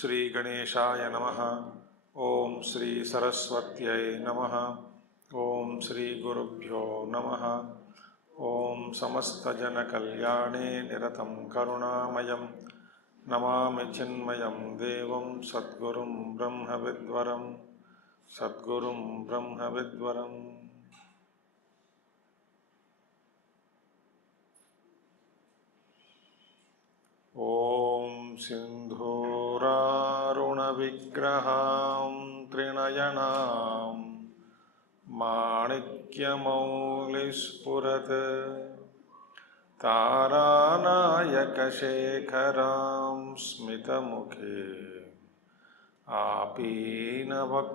श्री गणेशाय नमः। ओम श्री सरस्वत्यै नमः। ओम श्री गुरुभ्यो नमः। ओम समस्त जन कल्याणे निरतं करुणामयं नमामि चिन्मयं देवं सद्गुरुं ब्रह्मविद्वरं सद्गुरुं ब्रह्मविद्वरम्। ओम सिंधूरारुणविग्रहां त्रिनयनां माणिक्यमौलिस्फुरत् तारानायकशेखरां स्मितमुखे आपीनवक्षोरुहां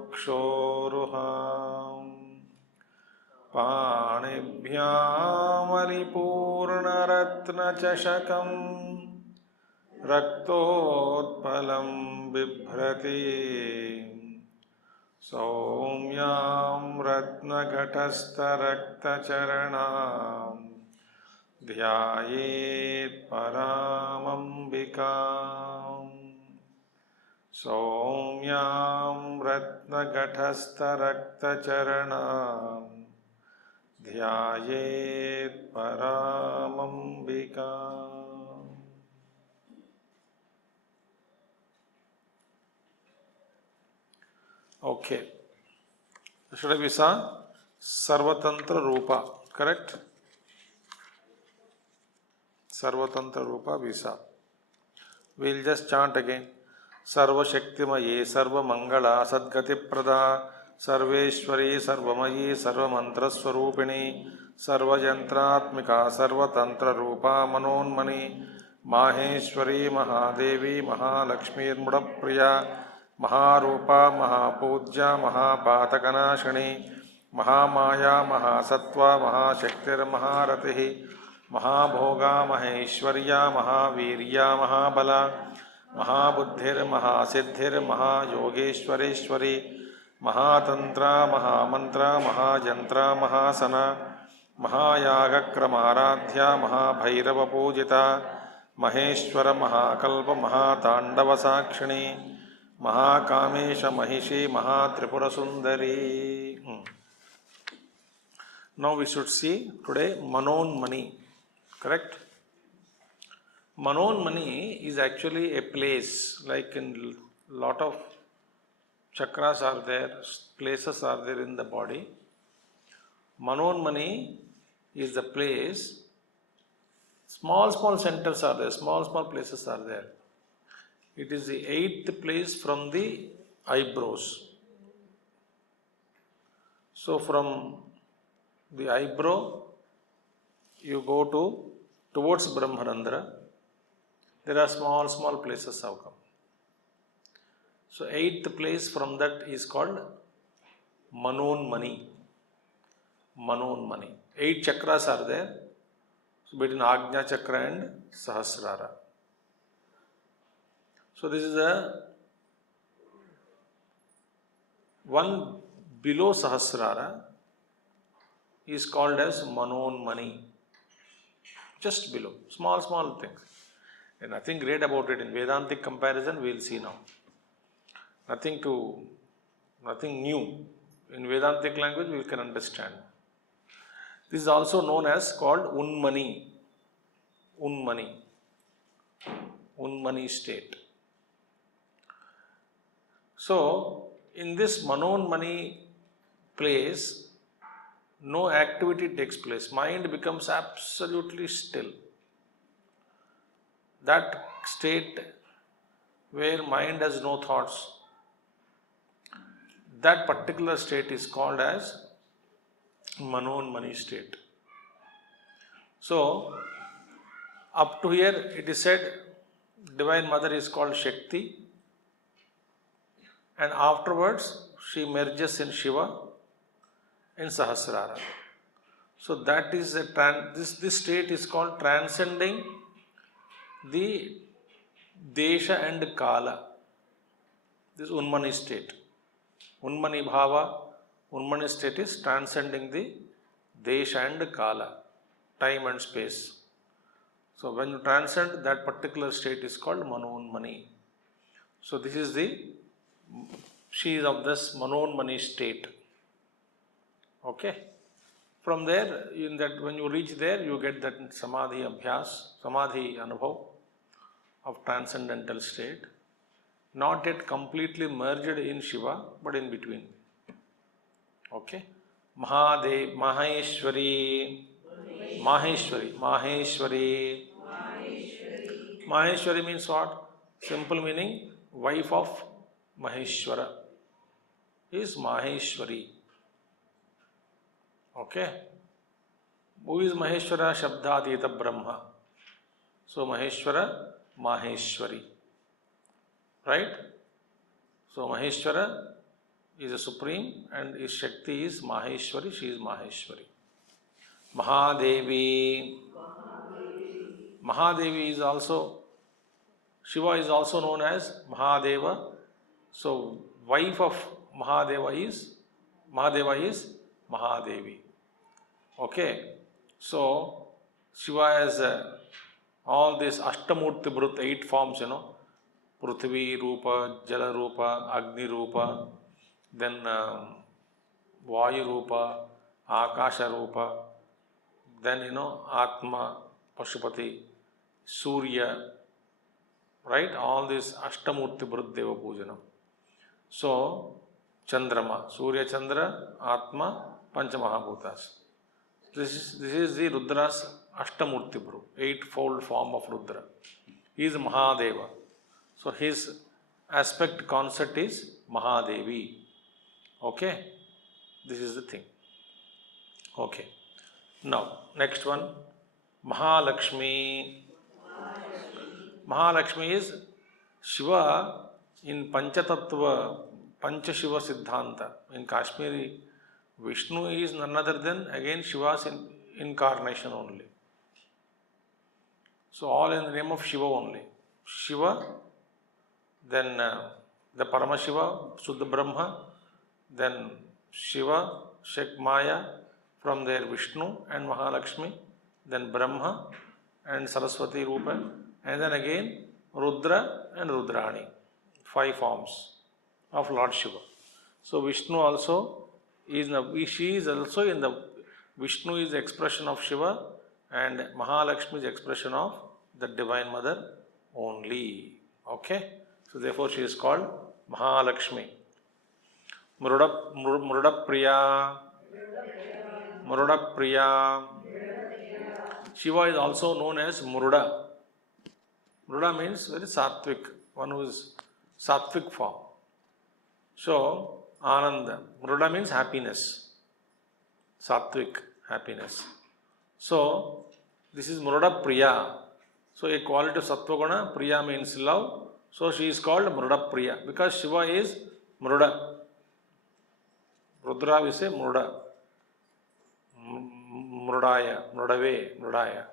पाणिभ्यामलिपूर्णरत्नचषकं रक्तोत्पलं बिभ्रति सौम्यां रत्नघटस्थरक्तचरणां ध्यायेत् परामम्बिकाम्। सौम्यां रत्नघटस्थरक्तचरणां ध्यायेत् परामम्बिकाम्। Okay. Should we say Sarvatantra Rupa, correct? Sarvatantra Rupa Visa. We'll just chant again. Sarva Shaktimaye, Sarva Mangala, Sadgati Prada, Sarveshwari, Sarvamayi, Sarva Mantra Swarupini, Sarva Yantratmika, Sarva Tantra Rupa, Manonmani, Maheshwari, Mahadevi, Mahalakshmi, Mudapriya, Maharupa, Mahapujya, Mahapatakanaşani, Mahamaya, Mahasatva, Mahashaktir, Maharatihi, Mahabhoga, Maheshwarya, Mahavirya, Mahabala, Mahabuddhir, Mahasiddhir, Mahayogeshwareshwari, Mahatantra, Mahamantra, Mahajantra, Mahasana, Mahayagakramaradhya, Mahabhairava Pujita, Maheshwara, Mahakalpa, Mahatandava Sakshini, Mahakamesha Mahishi, Mahatripura Sundari. Now we should see today Manon Mani, correct? Manon Mani is actually a place, like in lot of chakras are there, places are there in the body. Manon Mani is the place, small centers are there, small places are there. It is the 8th place from the eyebrows. So from the eyebrow, you go towards Brahmarandra. There are small places have come. So 8th place from that is called Manon Mani. Manon Mani. 8 chakras are there. So between Ajna Chakra and Sahasrara. So this is a one below Sahasrara is called as Manon Mani. Just below. Small things. And nothing great about it. In Vedantic comparison, we will see now. Nothing new. In Vedantic language, we can understand. This is also known as called Unmani. Unmani state. So, in this Manon Mani place, no activity takes place. Mind becomes absolutely still. That state where mind has no thoughts, that particular state is called as Manonmani state. So, up to here it is said Divine Mother is called Shakti, and afterwards she merges in Shiva in Sahasrara. So that is this state is called transcending the Desha and Kala. This Unmani state. Unmani Bhava, Unmani state is transcending the Desha and Kala, time and space. So when you transcend, that particular state is called Manonmani. So this is she is of this Manonmani state. Okay. From there, in that when you reach there, you get that Samadhi Abhyas, Samadhi Anubhav of transcendental state. Not yet completely merged in Shiva, but in between. Okay. Mahadev, Maheshwari, Maheshwari, Maheshwari. Maheshwari means what? Simple meaning, wife of Maheshwara is Maheshwari. Okay. Who is Maheshwara? Shabdadita Brahma. So Maheshwara, Maheshwari. Right? So Maheshwara is a supreme and his Shakti is Maheshwari, she is Maheshwari. Mahadevi. Mahadevi is also, Shiva is also known as Mahadeva. So wife of Mahadeva is Mahadevi. Okay. So Shiva has all these Ashtamurti Brut, 8 forms, Prithvi Rupa, Jala Rupa, Agni Rupa, then Vayu Rupa, Akasha Rupa, then Atma, Pashupati, Surya, right? All these Ashtamurti Brut Deva Pujanam. So Chandrama, Surya Chandra, Atma, Panchamahabhutas. This is the Rudra's Ashtamurti Bru, 8-fold form of Rudra. He is Mahadeva. So his aspect concept is Mahadevi. Okay? This is the thing. Okay. Now, next one, Mahalakshmi. Mahalakshmi is Shiva in Panchatattva, Panchashiva Siddhanta. In Kashmiri, Vishnu is none other than again Shiva's incarnation only. So all in the name of Shiva only. Shiva, then the Paramashiva, Suddha Brahma, then Shiva, Shekmaya, from there Vishnu and Mahalakshmi, then Brahma and Saraswati Rupa, and then again Rudra and Rudrani. 5 forms of Lord Shiva. So Vishnu also is, she is also in the, Vishnu is the expression of Shiva and Mahalakshmi is the expression of the Divine Mother only. Okay? So therefore she is called Mahalakshmi. Mruda Priya. Mruda Priya. Shiva is also known as Mruda. Mruda means very sattvic, one who is sattvic form. So, Ananda. Mruda means happiness. Sattvic, happiness. So, this is Mruda Priya. So, a quality of Sattva Guna, Priya means love. So, she is called Mruda Priya because Shiva is Mruda. Rudra we say Mruda. Mrudaya, Mrudave, Mrudaya.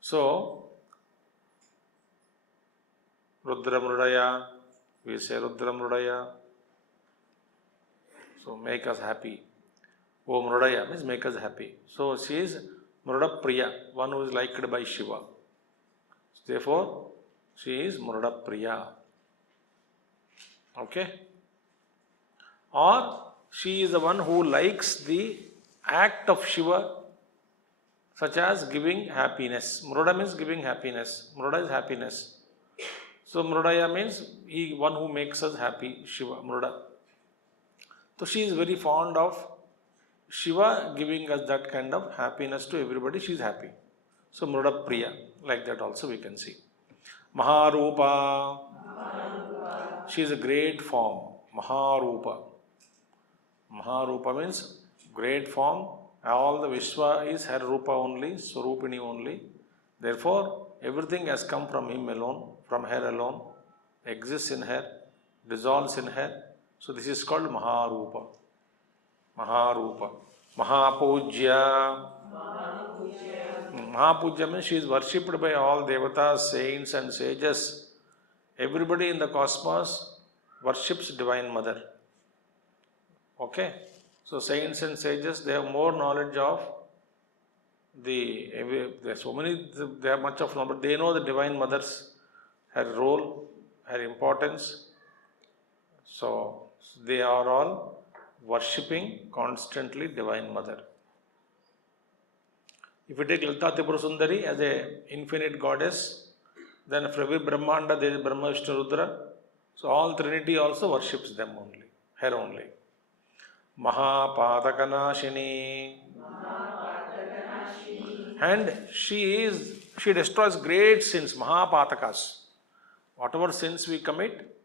So, Rudra Mrudaya, we say Rudra Mrudaya. So, make us happy. Oh, Mrudaya means make us happy. So, she is Mruda Priya, one who is liked by Shiva. Therefore, she is Mruda Priya. Okay? Or, she is the one who likes the act of Shiva, such as giving happiness. Mruda means giving happiness. Mruda is happiness. So, Mrudaya means one who makes us happy, Shiva, Mruda. So, she is very fond of Shiva giving us that kind of happiness to everybody. She is happy. So, Mruda Priya, like that also we can see. Maharupa. She is a great form. Maharupa. Maharupa means great form All the Vishwa is her Rupa only, Swarupini only. Therefore, everything has come from him alone, from her alone, exists in her, dissolves in her. So this is called Maharupa. Maharupa. Mahapujya. Mahapujya means she is worshipped by all devatas, saints and sages. Everybody in the cosmos worships Divine Mother. Okay? So saints and sages, they have more knowledge of there's so many, they have much of knowledge, but they know the Divine Mother's, her role, her importance. So they are all worshipping constantly Divine Mother. If you take Lalita Sahasranama as a infinite goddess, then for every Brahmanda there is Brahma, Vishnu, Rudra. So all Trinity also worships them only, her only. Mahapatakanaashini. And she destroys great sins, Mahapatakas. Whatever sins we commit,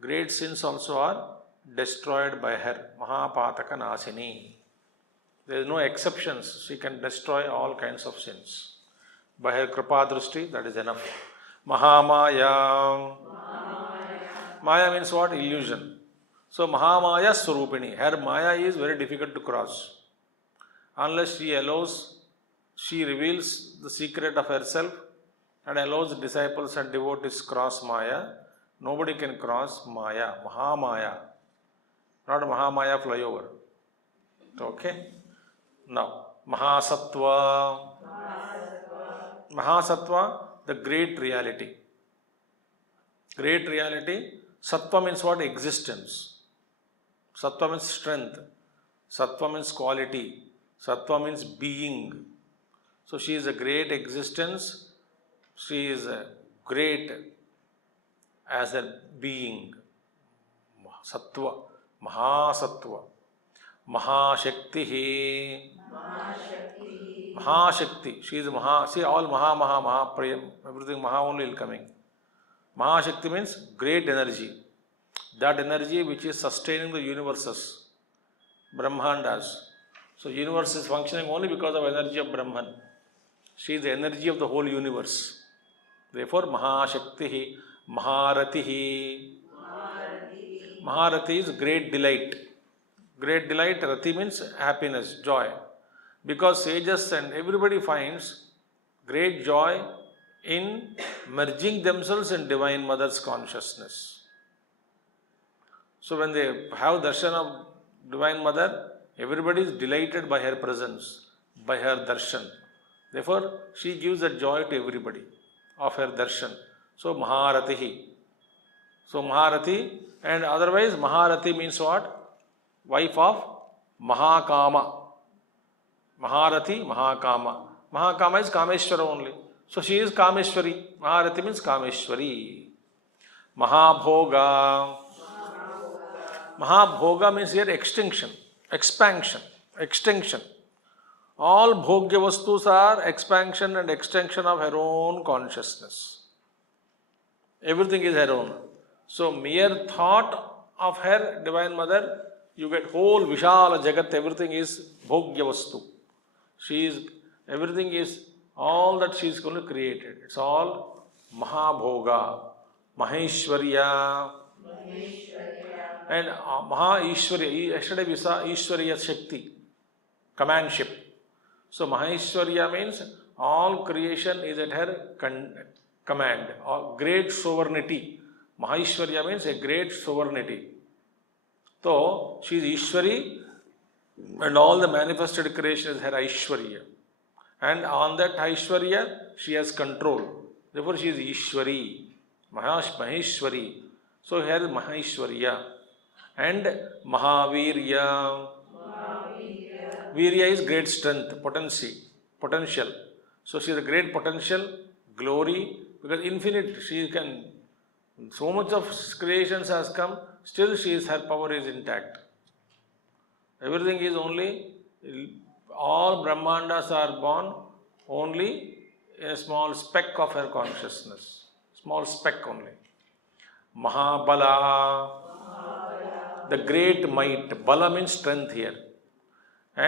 great sins also are destroyed by her. Mahapatakanasini. There is no exceptions. She can destroy all kinds of sins. By her Kripadrushti, that is enough. Mahamaya. Maya means what? Illusion. So Mahamaya Swarupini. Her Maya is very difficult to cross. Unless she reveals the secret of herself and allows disciples and devotees cross Maya. Nobody can cross Maya. Mahamaya. Not Mahamaya flyover. Okay? Now, Mahasattva. Mahasattva, the great reality. Great reality. Sattva means what? Existence. Sattva means strength. Sattva means quality. Sattva means being. So she is a great existence. She is a great as a being. Sattva. Mahasattva. Mahashakti. Mahashakti. She is Maha. See, all Maha, Prayam. Everything Maha only will coming. Mahashakti means great energy. That energy which is sustaining the universes. Brahmandas. So universe is functioning only because of energy of Brahman. She is the energy of the whole universe. Therefore, Mahashakti, Maharati. Maharati is great delight. Great delight, Rati means happiness, joy. Because sages and everybody finds great joy in merging themselves in Divine Mother's consciousness. So when they have darshan of Divine Mother, everybody is delighted by her presence, by her darshan. Therefore, she gives that joy to everybody of her darshan. So Maharati. So Maharati, and otherwise Maharati means what? Wife of Mahakama. Maharati, Mahakama. Mahakama is Kameshwara only. So she is Kameshwari. Maharati means Kameshwari. Mahabhoga. Mahabhoga means here extinction, expansion, extinction. All bhogya vastus are expansion and extension of her own consciousness. Everything is her own. So mere thought of her Divine Mother, you get whole Vishala Jagat, everything is bhogya vastu. Everything is all that she is going to create. It's all Mahabhoga, Maheshwarya. And Maha-Ishwarya, yesterday we saw Ishwarya Shakti, commandship. So Maheshwarya means all creation is at her command, or great sovereignty. Maheshwarya means a great sovereignty. So she is Ishwari and all the manifested creation is her Aishwarya. And on that Aishwarya, she has control. Therefore she is Ishwari, Maheshwari. So here is Maheshwarya. And Mahavirya. Virya is great strength, potential. So she has a great potential, glory, because infinite, she can, so much of creations has come, still her power is intact. Everything is only, all Brahmandas are born only a small speck of her consciousness. Small speck only. Mahabala, the great might. Bala means strength here.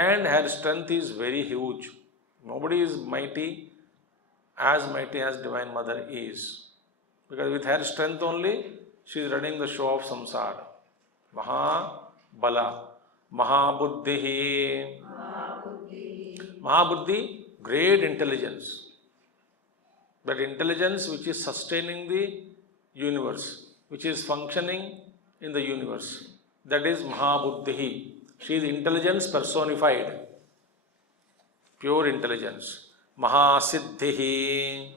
and her strength is very huge. Nobody is as mighty as Divine Mother is. Because with her strength only, she is running the show of samsara. Mahabala, Mahabuddhi. Mahabuddhi, great intelligence. That intelligence which is sustaining the universe, which is functioning in the universe. That is Mahabuddhi. She is intelligence personified. Pure intelligence. Mahasiddhi.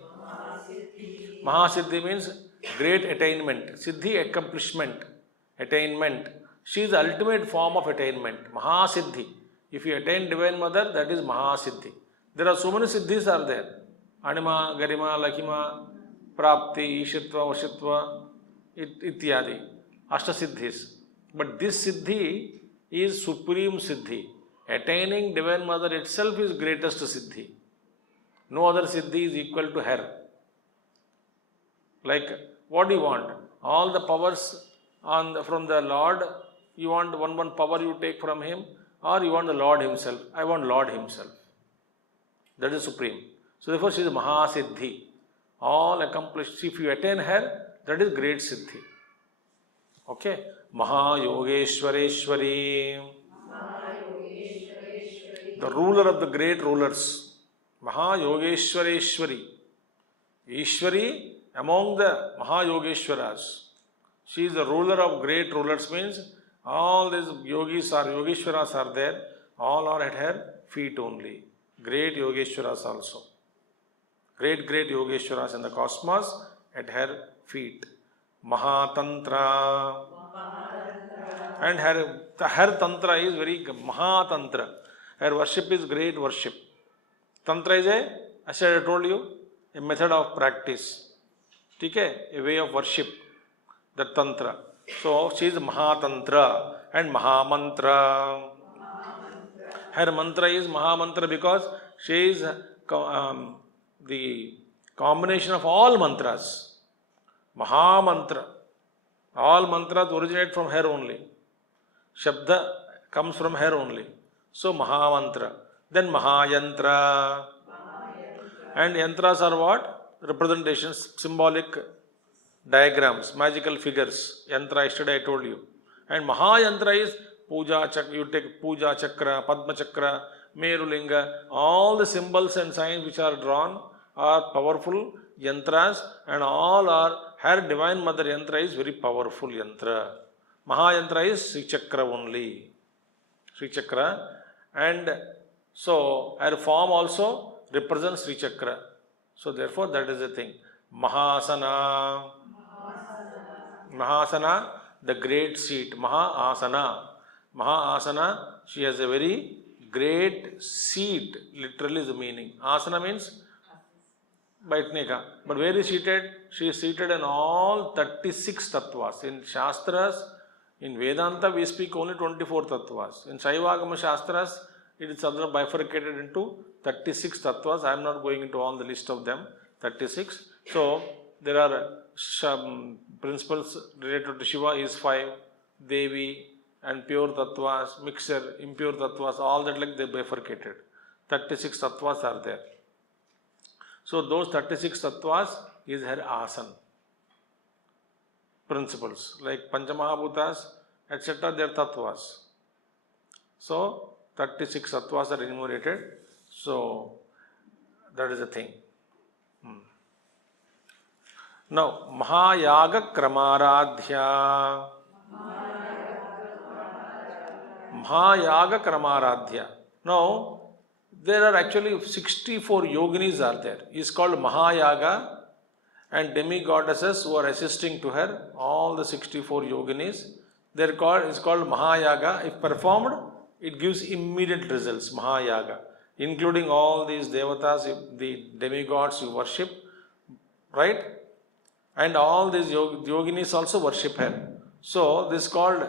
Mahasiddhi means great attainment. Siddhi, accomplishment. Attainment. She is the ultimate form of attainment. Mahasiddhi. If you attain Divine Mother, that is Mahasiddhi. There are so many siddhis are there. Anima, Garima, Lakima, Prapti, Ishitva, Vashitva, Ityadi. Ashtasiddhis. But this siddhi is supreme siddhi. Attaining Divine Mother itself is greatest siddhi. No other siddhi is equal to her. Like, what do you want? All the powers from the Lord, you want one power you take from Him, or you want the Lord Himself? I want Lord Himself. That is supreme. So therefore she is Mahasiddhi. All accomplished. If you attain her, that is great siddhi. Okay? Mahayogeshwareshwari. The ruler of the great rulers. Mahayogeshwareshwari. Ishwari among the Mahayogeshwaras. She is the ruler of great rulers, means all these Yogeshwaras are there. All are at her feet only. Great Yogeshwaras also. Great Yogeshwaras in the cosmos at her feet. Mahatantra. And her tantra is very Mahatantra. Her worship is great worship. Tantra is as I told you, a method of practice. Okay? A way of worship. The tantra. So she is Mahatantra and Mahamantra. Her mantra is Mahamantra because she is the combination of all mantras. Mahamantra. All mantras originate from her only. Shabda comes from her only. So Mahamantra. Then Mahayantra. And yantras are what? Representations, symbolic diagrams, magical figures. Yantra, yesterday I told you. And Mahayantra is Puja Chakra. You take Puja Chakra, Padma Chakra, Merulinga. All the symbols and signs which are drawn are powerful yantras, and all are, her Divine Mother yantra is very powerful yantra. Mahayantra is Sri Chakra only. Sri Chakra. And so her form also represents Sri Chakra. So therefore that is the thing. Mahasana. Mahasana, the great seat. Mahasana. Mahasana, she has a very great seat. Literally is the meaning. Asana means baithne ka. But where is seated? She is seated in all 36 tattvas. In Shastras, in Vedanta, we speak only 24 tattvas. In Shaivagama Shastras, it is other bifurcated into 36 tattvas. I am not going into all the list of them. 36. So there are principles related to Shiva is 5, Devi and pure tattvas, mixture, impure tattvas, all that like they bifurcated. 36 tattvas are there. So those 36 tattvas is her asana. Principles like Panchamahabhutas, etc. they are tattvas. So 36 tattvas are enumerated. So that is the thing. Now, Mahayaga Kramaradhya. Mahayaga Kramaradhya. Now, there are actually 64 yoginis are there. It's called Mahayaga, and demigoddesses who are assisting to her, all the 64 yoginis, it's called Mahayaga. If performed, it gives immediate results, Mahayaga, including all these devatas, the demigods you worship, right? And all these yoginis also worship her. So this is called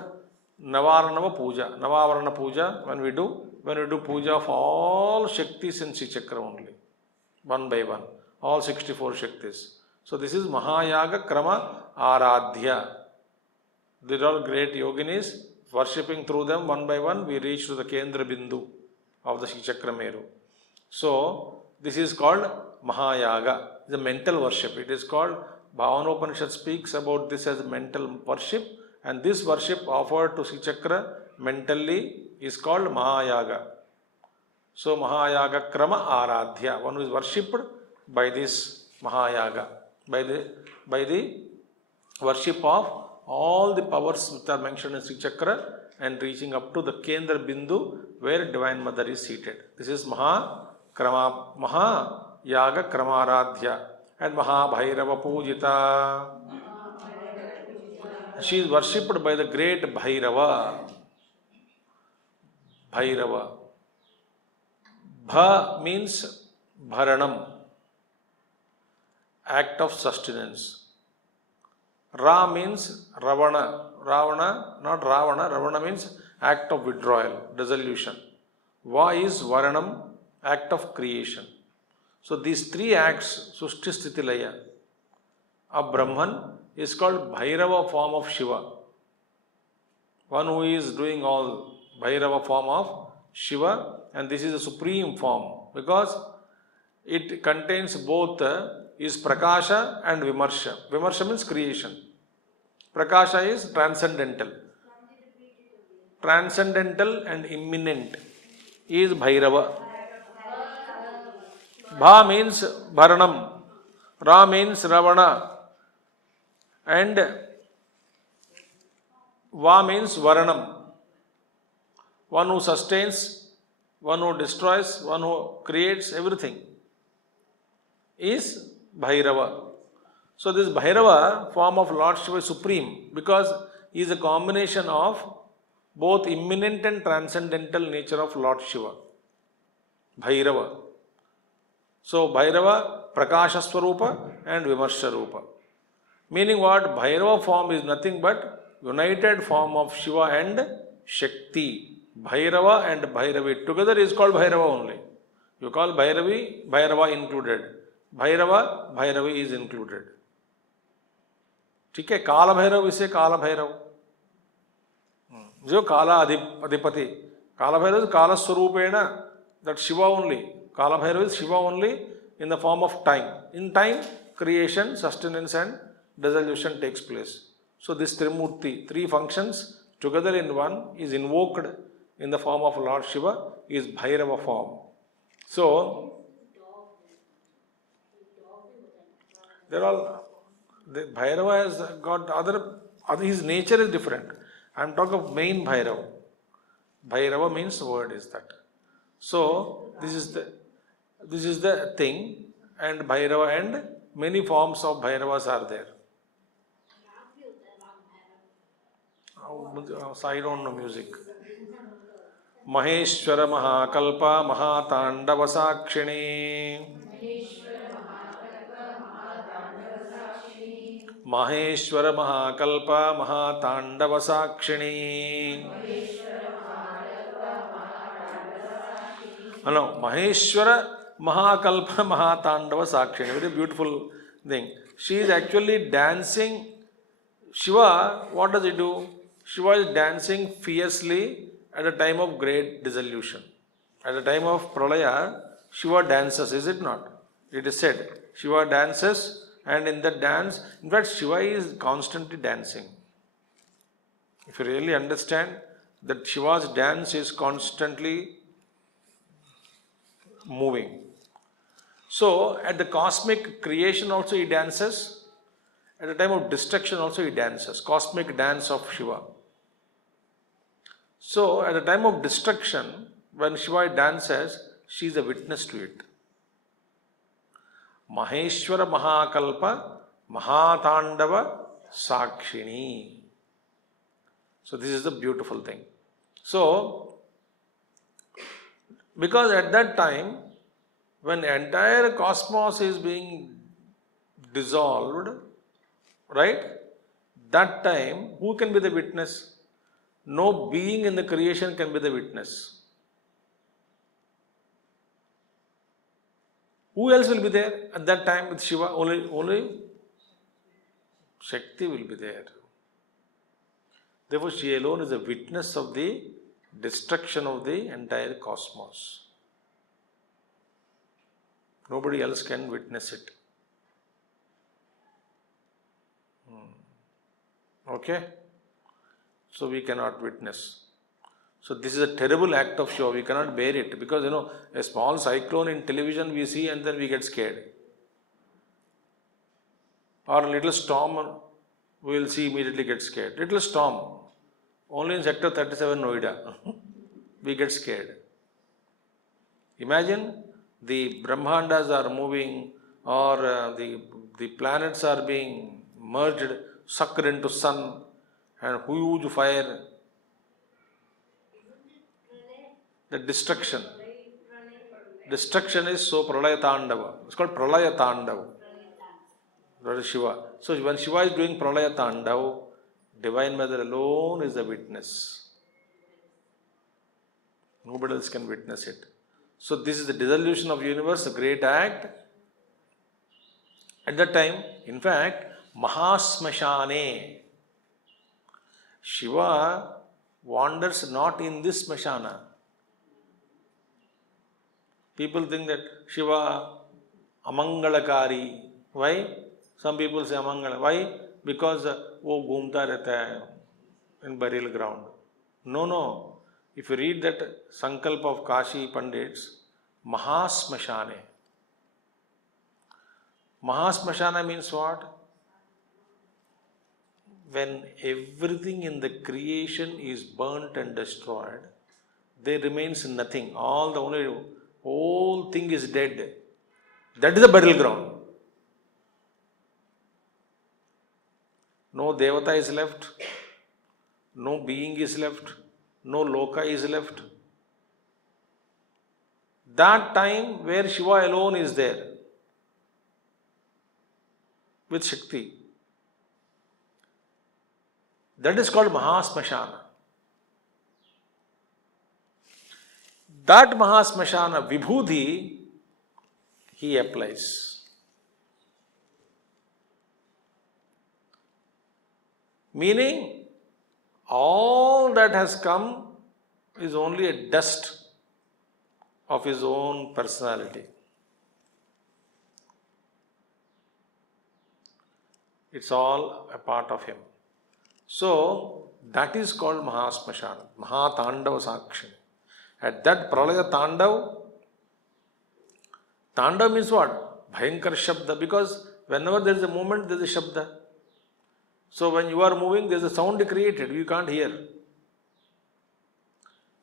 Navaranava Puja. Navavarana Puja, when we do puja of all Shaktis in Sri Chakra only. One by one. All 64 Shaktis. So this is Mahayaga Krama Aradhya. These are great yoginis. Worshipping through them one by one, we reach to the Kendra Bindu. of the Sri Chakra Meru. So, this is called Mahayaga, the mental worship. It is called, Bhavanopanishad speaks about this as mental worship, and this worship offered to Sri Chakra mentally is called Mahayaga. So, Mahayaga Krama Aradhya, one who is worshipped by this Mahayaga, by the worship of all the powers which are mentioned in Sri Chakra and reaching up to the Kendra Bindu where Divine Mother is seated. This is Mahayaga Kramaradhya and Mahabhairava Pujita. She is worshipped by the great Bhairava. Bhairava. Bha means Bharanam, act of sustenance. Ra means Ravana. Ravana, not Ravana. Ravana means act of withdrawal, dissolution. Va is Varanam, act of creation. So these three acts, Sushti Sthiti Laya, of Brahman is called Bhairava form of Shiva. One who is doing all, Bhairava form of Shiva, and this is the supreme form because it contains both is Prakasha and Vimarsha. Vimarsha means creation. Prakasha is transcendental. Transcendental and imminent is Bhairava. Bha means Bharanam. Ra means Ravana. And Va means Varanam. One who sustains, one who destroys, one who creates everything is Bhairava. So this Bhairava form of Lord Shiva is supreme because he is a combination of both immanent and transcendental nature of Lord Shiva. Bhairava. So Bhairava, Prakasha Swarupa and Vimarsha Rupa. Meaning what? Bhairava form is nothing but united form of Shiva and Shakti. Bhairava and Bhairavi together is called Bhairava only. You call Bhairavi, Bhairava included. Bhairava, Bhairavi is included. ठीक है, काल भैरव इसे काल भैरव जो काला अधिपति, काल Bhairav is काल स्वरूपेण, that Shiva only. Kala Bhairava is Shiva only in the form of time. In time, creation, sustenance and dissolution takes place. So this Trimurti, three functions together in one is invoked in the form of Lord Shiva is Bhairava form. So they're all, the Bhairava has got other, his nature is different. I am talking of main Bhairava. Bhairava means word is that. So this is the thing, and Bhairava and many forms of Bhairavas are there. So I don't know music. Maheshwara Mahakalpa Mahatandava Sakshini. Maheshwara Mahakalpa Mahatandava Sakshini. No, Maheshwara Mahakalpa Mahatandava Sakshini. Very beautiful thing. She is actually dancing. Shiva, what does he do? Shiva is dancing fiercely at a time of great dissolution. At the time of Pralaya, Shiva dances, is it not? It is said, Shiva dances, and in that dance, in fact, Shiva is constantly dancing. If you really understand that Shiva's dance is constantly moving. So, at the cosmic creation also he dances. At the time of destruction also he dances. Cosmic dance of Shiva. So, at the time of destruction, when Shiva dances, she is a witness to it. Maheshwara Mahakalpa Mahatandava Sakshini. So, this is the beautiful thing. So, because at that time, when the entire cosmos is being dissolved, right? That time, who can be the witness? No being in the creation can be the witness. Who else will be there at that time with Shiva? Only Shakti will be there. Therefore, she alone is a witness of the destruction of the entire cosmos. Nobody else can witness it. Okay? So we cannot witness. So this is a terrible act of Shiva. We cannot bear it because a small cyclone in television we see and then we get scared. Or a little storm we will see, immediately get scared. Little storm, only in sector 37 Noida, we get scared. Imagine the Brahmandas are moving, or the planets are being merged, sucked into sun, and huge fire. The destruction. Destruction is so Pralaya Tandava. It's called Pralaya Tandava. That is Shiva. So when Shiva is doing Pralaya Tandava, Divine Mother alone is the witness. Nobody else can witness it. So this is the dissolution of universe, a great act. At that time, in fact, Mahasmashane, Shiva wanders not in this Smashana. People think that Shiva Amangalakari. Why? Some people say Amangala. Why? Because wo ghumta rehta hai in burial ground. No. If you read that Sankalpa of Kashi Pandits, Mahasmashane. Mahasmashana means what? When everything in the creation is burnt and destroyed, there remains nothing. Whole thing is dead. That is the burial ground. No Devata is left, no being is left, no Loka is left. That time where Shiva alone is there with Shakti, that is called Mahasmashana. That Mahasmashana Vibhuti he applies. Meaning, all that has come is only a dust of his own personality. It's all a part of him. So, that is called Mahasmashana, Mahatandava Sakshini. At that Pralaya Tandav means what? Bhayankar Shabda, because whenever there is a movement, there is a Shabda. So when you are moving, there is a sound created, you can't hear.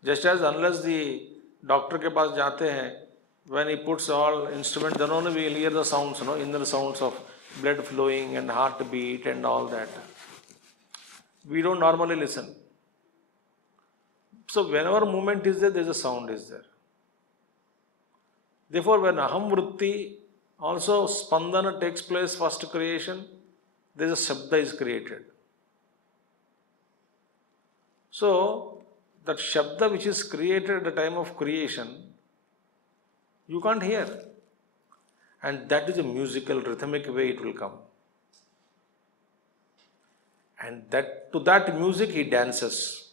Just as unless the doctor ke paas jate hain, when he puts all instruments, then only we will hear the sounds, inner sounds of blood flowing and heartbeat and all that. We don't normally listen. So whenever movement is there, there is a sound is there. Therefore, when Aham Vritti, also Spandana takes place, first creation, there is a Shabda is created. So, that Shabda which is created at the time of creation, you can't hear. And that is a musical, rhythmic way it will come. And to that music he dances.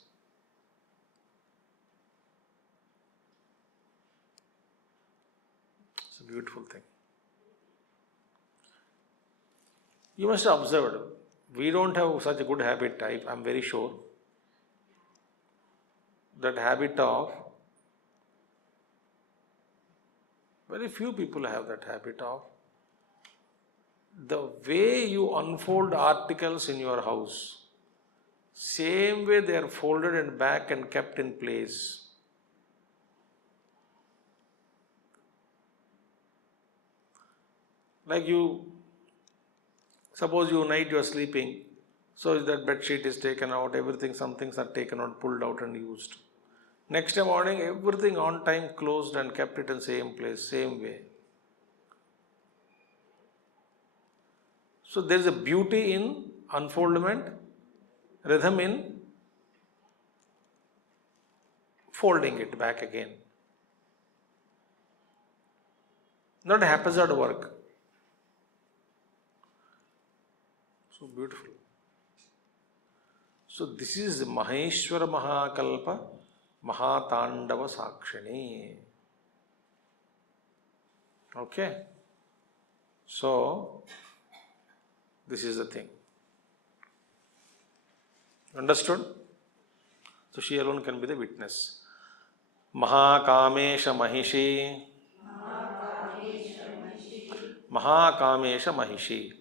It's a beautiful thing. You must have observed, we don't have such a good habit, I'm very sure. That habit of, very few people have that habit of, the way you unfold articles in your house, same way they are folded and back and kept in place. Like suppose night you are sleeping, so that bed sheet is taken out, everything, some things are taken out, pulled out and used. Next day morning, everything on time closed and kept it in same place, same way. So there is a beauty in unfoldment, rhythm in folding it back again. Not a haphazard work. So beautiful. So this is Maheshwara Mahakalpa, Mahatandava Sakshini. Okay? So, this is the thing. Understood? So, she alone can be the witness. Mahakamesha Mahishi. Mahakamesha Mahishi.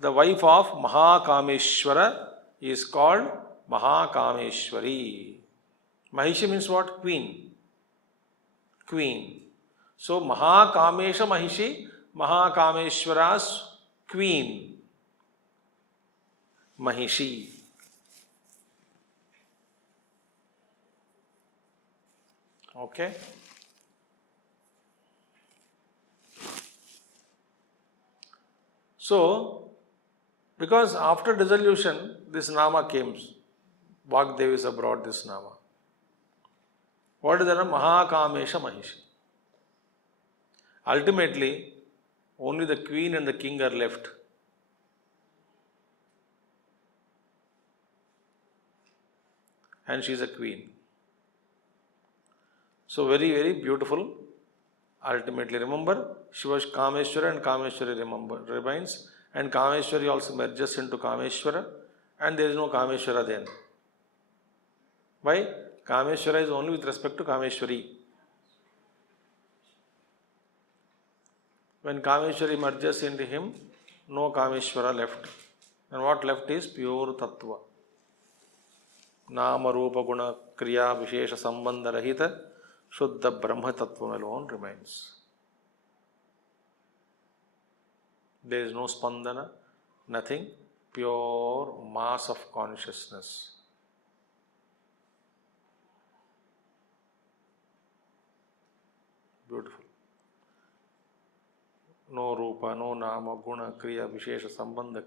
The wife of Mahakameshwara is called Mahakameshwari. Mahishi means what? Queen. Queen. So Mahakamesha Mahishi, Mahakameshwara's queen. Mahishi. Okay? So, because after dissolution, this Nama came. Vagdevis brought this Nama. What is the name? Mahakamesha Mahishi. Ultimately, only the queen and the king are left. And she is a queen. So very, very beautiful. Ultimately, remember, she was Kameshwara and Kameshwari remains. And Kameshwari also merges into Kameshwara. And there is no Kameshwara then. Why? Kameshwara is only with respect to Kameshwari. When Kameshwari merges into him, no Kameshwara left. And what left is pure Tattva. Nama Rupa Guna Kriya Vishesha Sambandha Rahita Shuddha Brahma Tattvam alone remains. There is no spandana, nothing, pure mass of consciousness. Beautiful. No Rupa, no Nama, Guna, Kriya, Vishesha, Sambandha,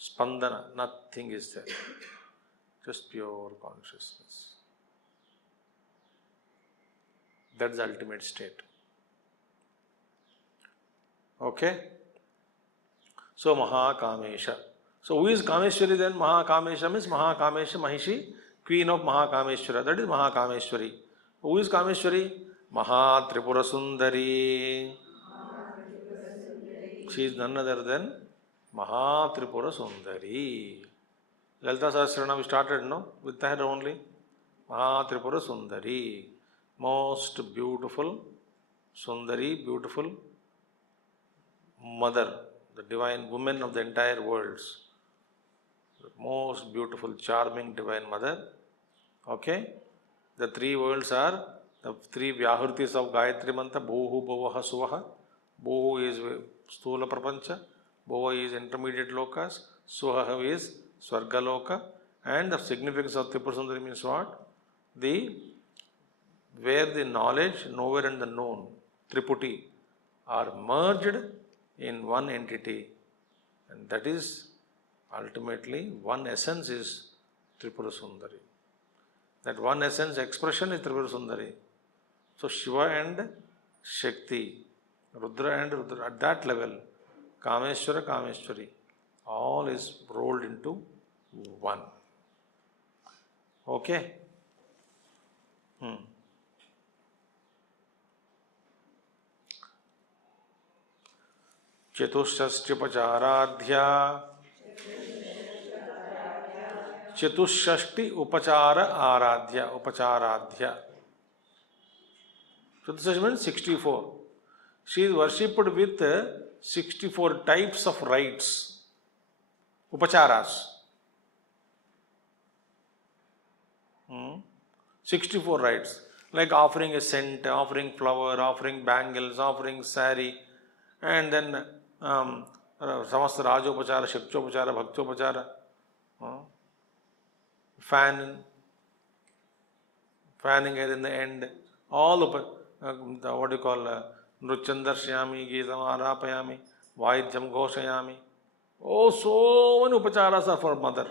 Spandana, nothing is there. Just pure consciousness. That's the ultimate state. Okay? So Mahakamesha. So who is Kameshwari then? Mahakamesha means Mahakamesha Mahishi, queen of Mahakameshwara. That is Mahakameshwari. Who is Kameshwari? Mahatripura Sundari. She is none other than Mahatripura Sundari. Lalita Sahasranama we started, no? With her only. Mahatripura Sundari. Most beautiful Sundari, beautiful mother, the divine woman of the entire world. The most beautiful, charming divine mother. Okay? The three worlds are the three Vyahurtis of Gayatri Mantra, Bhuhu, Bhuvaha, Suvaha. Bhuhu is Stula Prapancha, Bhuva is intermediate lokas, Suvaha is Swarga Loka. And the significance of Tripura Sundari means what? Where the knowledge, knower and the known, Triputi, are merged in one entity. And that is ultimately one essence is Tripura Sundari. That one essence expression is Tripura Sundari. So Shiva and Shakti, Rudra and Rudra, at that level, Kameshwara, Kameshwari, all is rolled into one. Okay? Chatushashti Upachara Aradhya. Upacharadhya. Chatushashti means 64. She is worshipped with 64 types of rites. Upacharas. 64 rites. Like offering a scent, offering flower, offering bangles, offering sari, and then Samasta Rajopachara, Shakchopachara, Bhaktopachara, fanning it in the end, all of what you call Nruchandarshyami, Geetam Arapayami, Vaidhyam Ghoshayami. Oh, so many upacharas are for mother.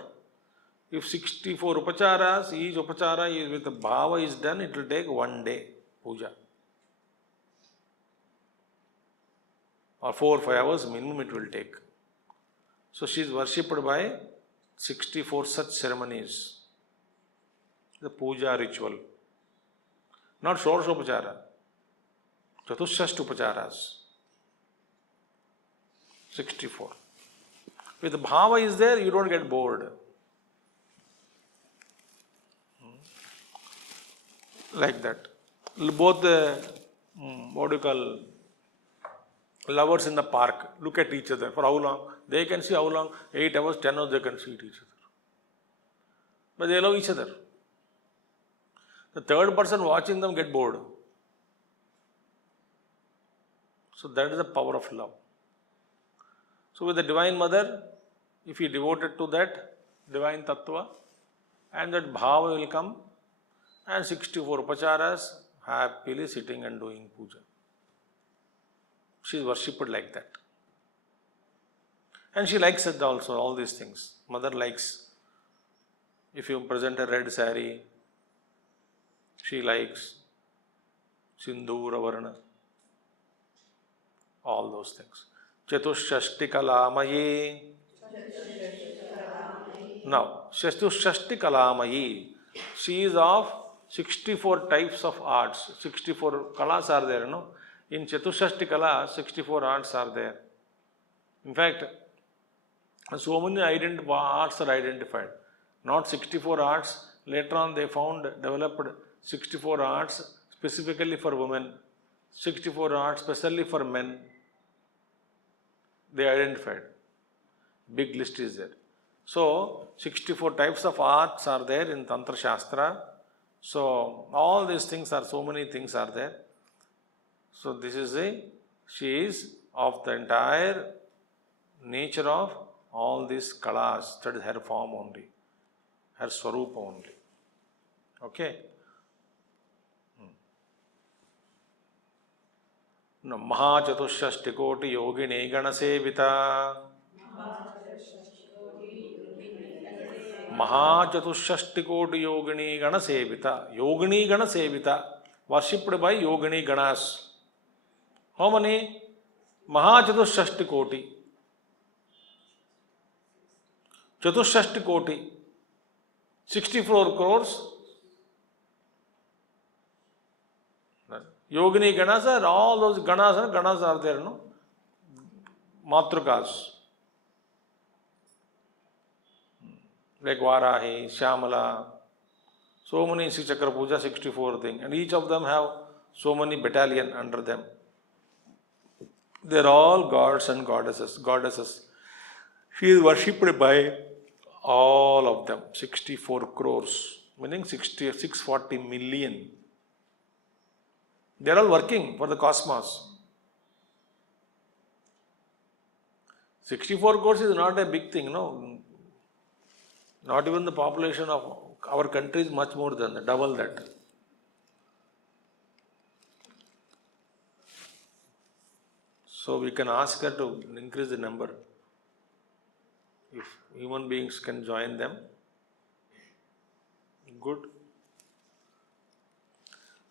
If 64 upacharas, each upachara is with the bhava is done, it will take 1 day puja. Or 4 or 5 hours minimum it will take. So she is worshipped by 64 such ceremonies. The puja ritual. not Shorshopachara, Chatushashtupacharas. 64. With bhava is there, you don't get bored. Like that. Both the, what do you call, lovers in the park look at each other. For how long? They can see how long? 8 hours, 10 hours they can see each other. But they love each other. The third person watching them get bored. So that is the power of love. So with the Divine Mother, if you devoted to that Divine Tattva, and that bhava will come, and 64 upacharas happily sitting and doing puja. She is worshipped like that. And she likes it also, all these things. Mother likes. If you present a red saree, she likes. Sindhura Varna. All those things. Chatushashtikalamayi. Now, Chatushashtikalamayi. She is of 64 types of arts. 64 kalas are there, no? In Chatushashti Kala, 64 arts are there. In fact, so many arts are identified. Not 64 arts. Later on they found, developed 64 arts specifically for women. 64 arts specially for men. They identified. Big list is there. So, 64 types of arts are there in Tantra Shastra. So, all these things are, so many things are there. So, this is she is of the entire nature of all these kalas, that is her form only, her swarupa only. Okay? No, Mahachatushashtikoti yogini ganasevita. Mahachatushashtikoti yogini ganasevita. Yogini ganasevita. Worshipped by yogini ganas. How many? Mahachatushashtikoti. Chatushashtikoti. 64 crores. Yogini ganas are all those ganas are there, no? Matrukas. Like Varahi, Shyamala. So many Chakra Puja, 64 things. And each of them have so many battalion under them. They are all gods and goddesses. She is worshipped by all of them. 64 crores. Meaning 640 million. They are all working for the cosmos. 64 crores is not a big thing, no. Not even the population of our country is much more than that, double that. So we can ask her to increase the number. If human beings can join them, good.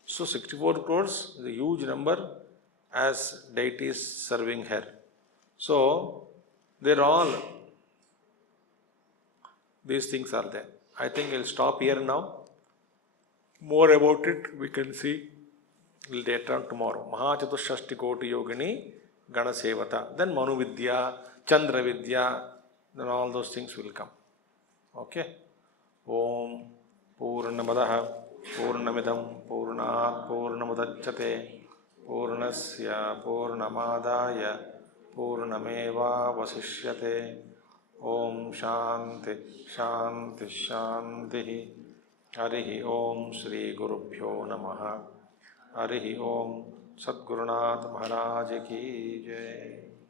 So 64 crores is a huge number as deities serving her. So they're all, these things are there. I think I'll stop here now. More about it we can see later on tomorrow. Mahachatushashtikoti yogini ganasevata. Then Manu Vidya, Chandra Vidya, then all those things will come. Okay? Om Purnamadaha Purnamidam Purnat Purnamudachyate Purnasya Purnamadaya Purnameva Vasishyate. Om Shanti Shanti Shanti. Harihi Om Shri Gurubhyo Namaha. Harihi Om Sadgurunath Maharaj Ki Jai.